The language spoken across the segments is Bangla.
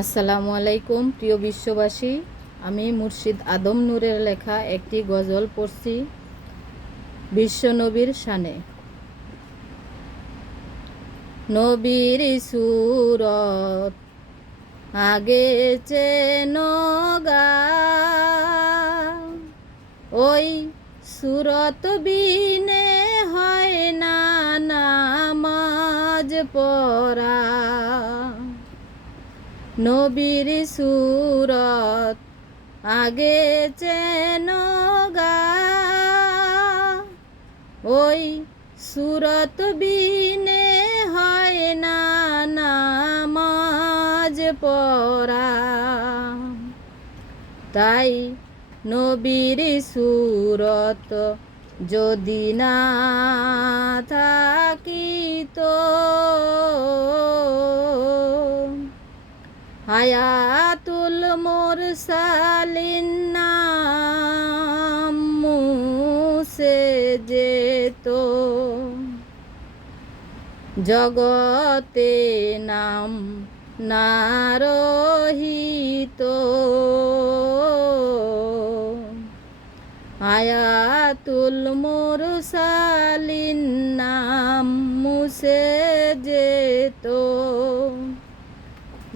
আসসালামু আলাইকুম, প্রিয় বিশ্ববাসী। আমি মুর্শিদ আদম নূরের লেখা একটি গজল পড়ছি বিশ্বনবীর শানে। নবীর সুরত আগে চেনগা ওই সুরত বিনে হয় না নামাজ পড়া। নবীর সুরত, আগে চেন গা। ওই সুরত বিনে হয় না নামাজ পড়া। তাই নবীর সুরত যদি না থাকিত হায়াতুল মোরসালিন নাম মুছে যেত। জগতে নাম নারহিত। আয়াতুল মোরসালিন নাম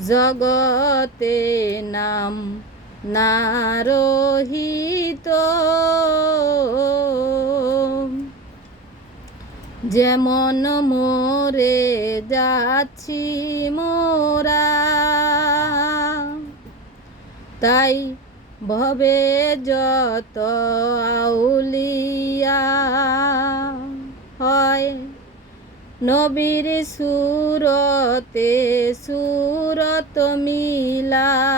জগতে নাম নারহিত। যেমন মোরে যাচ্ছি মোরা তাই ভবে যত আউলিয়া হয়। নবীর সুরতে সুরত মিলায়।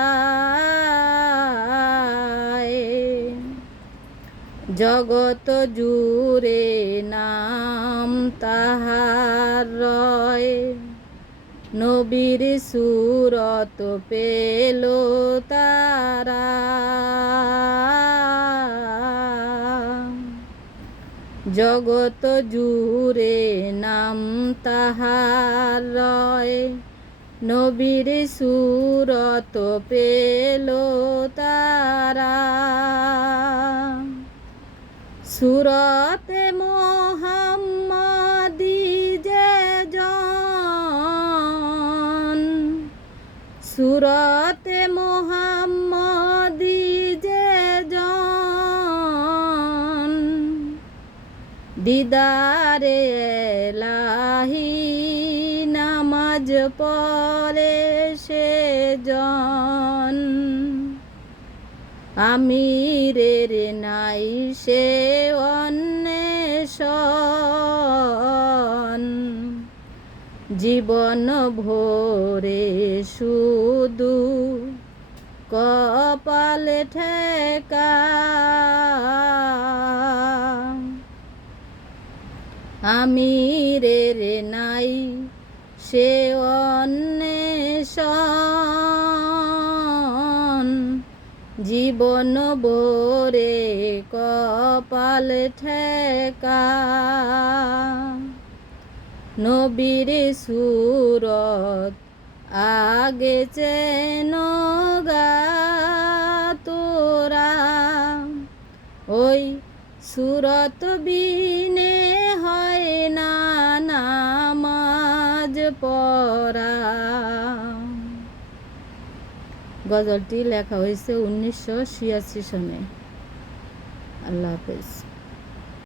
জগত জুড়ে নাম তাহার রয়। নবীর সুরত পেল তারা। জগত জুড়ে নাম তাহার রয়। নবীর সুরত পেল তারা। সুরতে মোহাম্মদি যে জন। সুরতে দিদারে লাহি নামাজ পড়ে সে জন। আমিরের নাই সে অন্বেষণ। জীবন ভোরে শুধু কপাল ঠেকা আমিরের নাই, সে অন্বেষণ। জীবন বোরে কপাল ঠেকা। নবীর সুরত আগে চেন তোরা। ওই সুরত বিনে না নামাজ পড়া। গজলটি লেখা হয়েছে উনিশশো ছিয়াশি সনে। আল্লাহ হাফেজ।